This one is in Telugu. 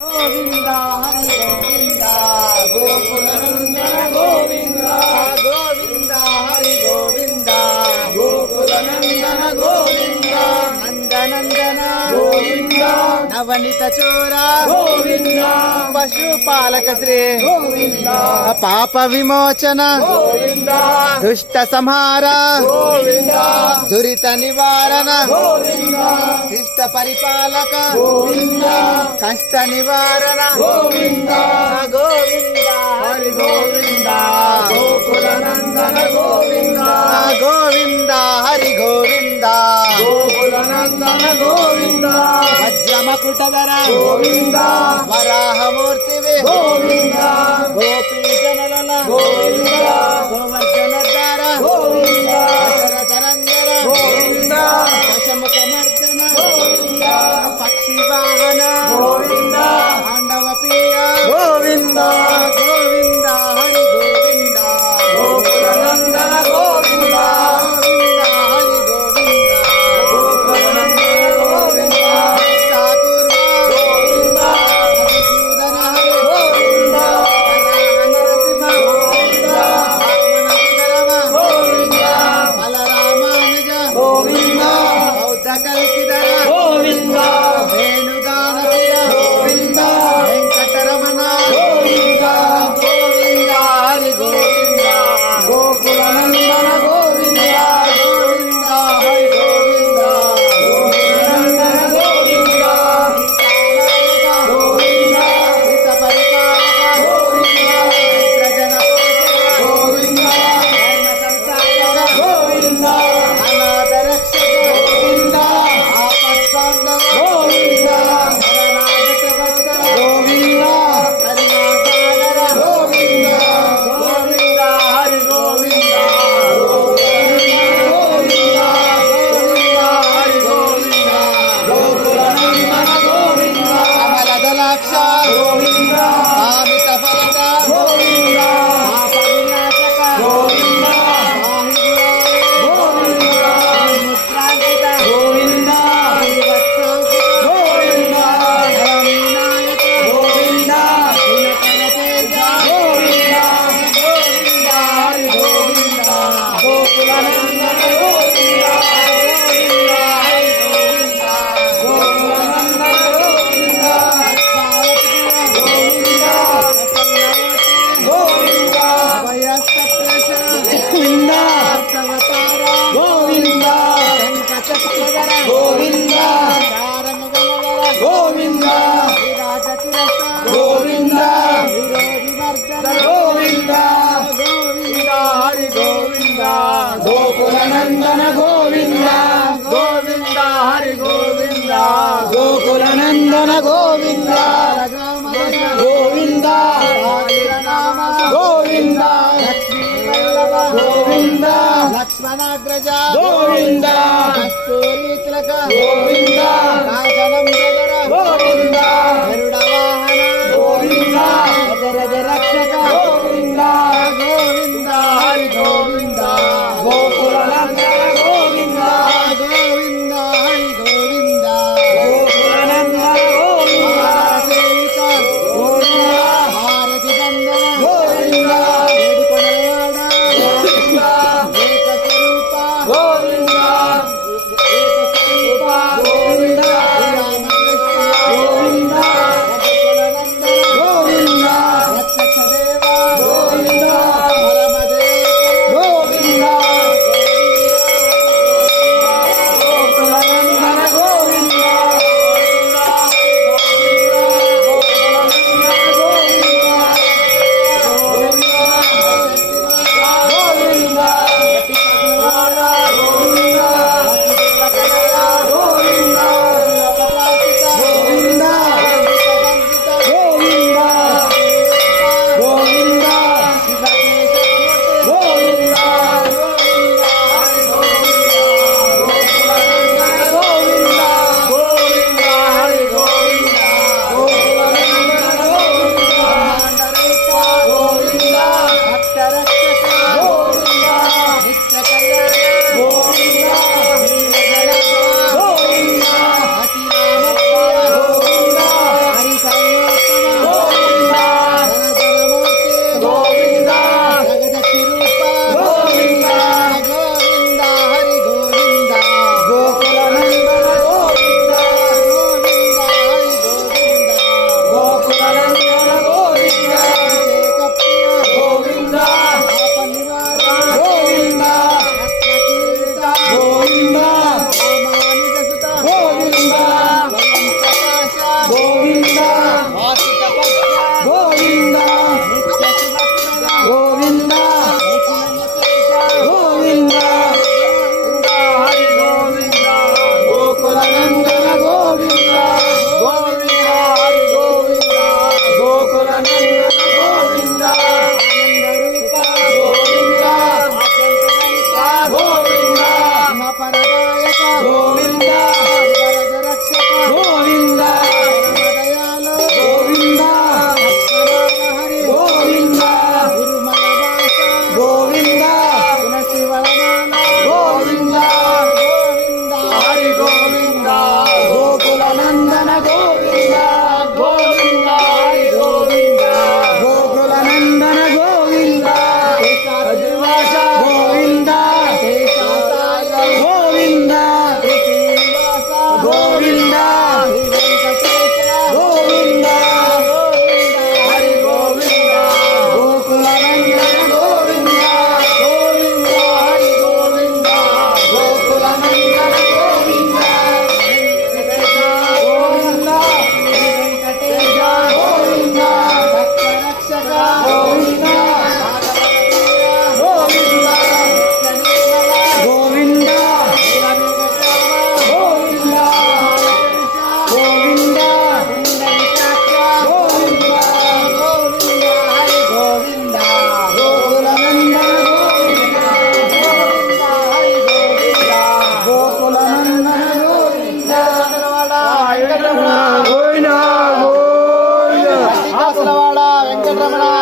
గోవింద హరి గోవింద గోకులనందన గోవింద గోవింద హరి గోవింద గోకులనందన గోవింద నందనందన గోవింద నవనిత చోర గోవింద పశుపాలక శ్రీ గోవింద పాప విమోచన గోవింద దుష్ట సంహార గోవింద దురిత నివారణ గోవింద శిష్ట పరిపాలక గోవింద కష్ట నివారణ గోవింద గోవింద హరి గోవింద గోకులనందన గోవింద గోవింద హరి గోవింద గోకులనందన గోవింద వజ్రమకుటధర గోవింద వరాహమూర్తివి గోవింద గోపీ జనరల గోవింద గోవర్ధనధార గోవింద శరచరందర గోవింద దశముఖమర్దన గోవింద పక్షి వాహన గోవింద పాండవ ప్రియ గోవింద గోవింద హరి గోవింద గోకులనందన గోవింద గోవింద హరి గోవింద గోకులనందన గోవింద సాకుర్మ గోవింద మధుసూదన హరి గోవింద నరసింహ గోవింద వామనసుందరమ గోవింద బలరామానుజ గోవింద బౌద్ధ కల్కిధర గోవింద వేణుగాన ప్రియ గోవింద వెంకటరమణ గోవింద గోవింద హరి గోవింద గోకులనందన గోవింద గోవింద హరి గోవింద గోకులనందన గోవింద గోవింద హిత పరిపాలక గోవింద ప్రజన గోవింద ధర్మ సంస్థాపక గోవింద అనాథ రక్షక గోవింద ఆపత్సాంధవ గోవింద శరణాగత భక్త గోవింద కరుణాసాగర గోవింద గోవింద హరి గోవింద గోవింద గోవింద హరి గోవింద గోకులనందన గోవింద కమలదలాక్ష గోవింద ఆమిత ఫలద గోవింద పాప వినాశక గోవింద పాహి గోవింద ముద్రాంకిత గోవింద వత్సాంకిత గోవింద ధరణీనాయక గోవింద గుణకర తేజ గోవింద గోవింద హరి గోవింద గోకులనందన గోవింద గోవింద హరి గోవింద గోకులనందన గోవింద గోవింద గోవింద అభయస్తప్రశ గోవింద అర్థవతార గోవింద శంఖచక్రధర గోవింద చారముగలధర గోవింద విరాజతిరస గోవింద విరోధివర్ధన గోవింద గోవింద హరి గోవింద గోకులనందన గోవింద గోవింద హరి గోవింద గోకులనందన గోవింద గోవింద నామ గోవింద లక్ష్మీ వల్లభ గోవింద లక్ష్మణాగ్రజ గోవింద కస్తూరి తిలక గోవింద కాంచనం జగర గోవింద గరుడ వాహన గోవింద గజరజ రక్షక గోవింద గోవింద హరి గోవింద గోకులనందన గోవింద గోవింద హరి గోవింద గోకులనందన గోవింద సేవిత గోవింద భారతి బంధన గోవింద ఏడుకొండలవాడ గోవింద ఏకస్వరూప గోవింద ఏకస్వరూప గోవింద రామకృష్ణ గోవింద రమణ